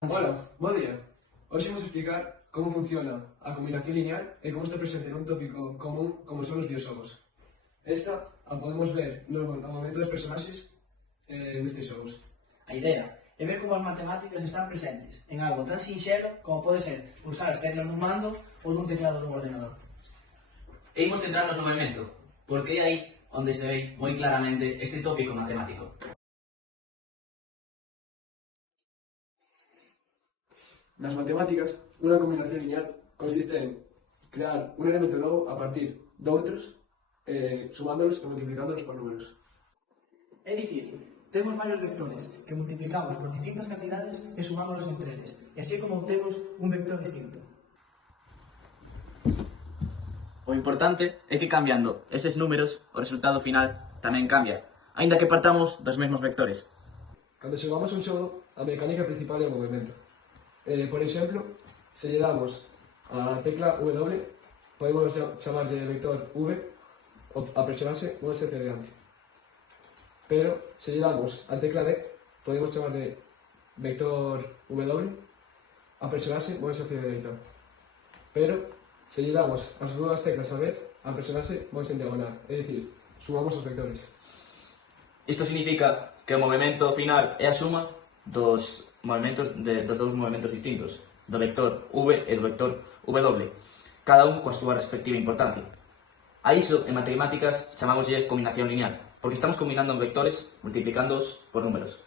Hola, bo día. Hoxe vamos explicar como funciona a combinación lineal e como está presente nun tópico común como son os videoxogos. Esta a podemos ver no momento dos personaxes nestes xogos. A idea é ver como as matemáticas están presentes en algo tan sinxelo como pode ser usar as teclas dun mando ou dun teclado dun ordenador. E imos centrarnos no movimento, porque é aí onde se ve moi claramente este tópico matemático. Nas matemáticas, unha combinación lineal consiste en crear un elemento novo a partir de outros, sumándolos e multiplicándolos por números. É dicir, temos varios vectores que multiplicamos por distintas cantidades e sumámonos entre eles, e así como obtemos un vector distinto. O importante é que cambiando eses números, o resultado final tamén cambia, aínda que partamos dos mesmos vectores. Cando xogamos un xogo, a mecánica principal é o movimento. Por exemplo, se lle damos a tecla W, podemos chamar de vector V, a personaxe móvese hacia diante. Pero, se lle damos a tecla D, podemos chamar de vector W, a personaxe móvese hacia dereita. Pero, se lle damos as dúas teclas a vez, a personaxe móvese en diagonal, é dicir, sumamos os vectores. Isto significa que o movimento final é a suma dos dous movimentos distintos, do vector V e do vector W, cada un coa súa respectiva importancia. A iso, en matemáticas, chamámoslle combinación lineal, porque estamos combinando vectores multiplicándoos por números.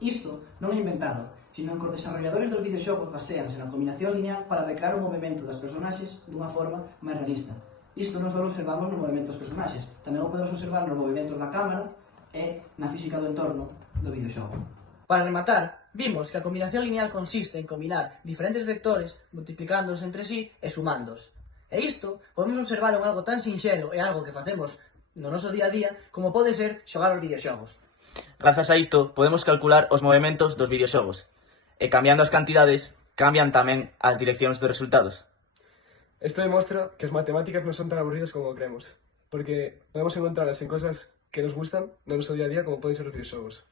Isto non é inventado, sino que os desarrolladores dos videoxogos baseanse na combinación lineal para recrear o movimento das personaxes dunha forma máis realista. Isto non só observamos no movimento dos personaxes, tamén o podemos observar nos movimentos da cámara e na física do entorno do videoxogo. Para rematar, vimos que a combinación lineal consiste en combinar diferentes vectores multiplicándoos entre sí e sumándoos. E isto podemos observar en algo tan sinxelo e algo que facemos no noso día a día como pode ser xogar aos videoxogos. Grazas a isto, podemos calcular os movementos dos videoxogos, e cambiando as cantidades, cambian tamén as direccións dos resultados. Isto demostra que as matemáticas non son tan aburridas como creemos, porque podemos encontrarlas en cosas que nos gustan no noso día a día como poden ser os videoxogos.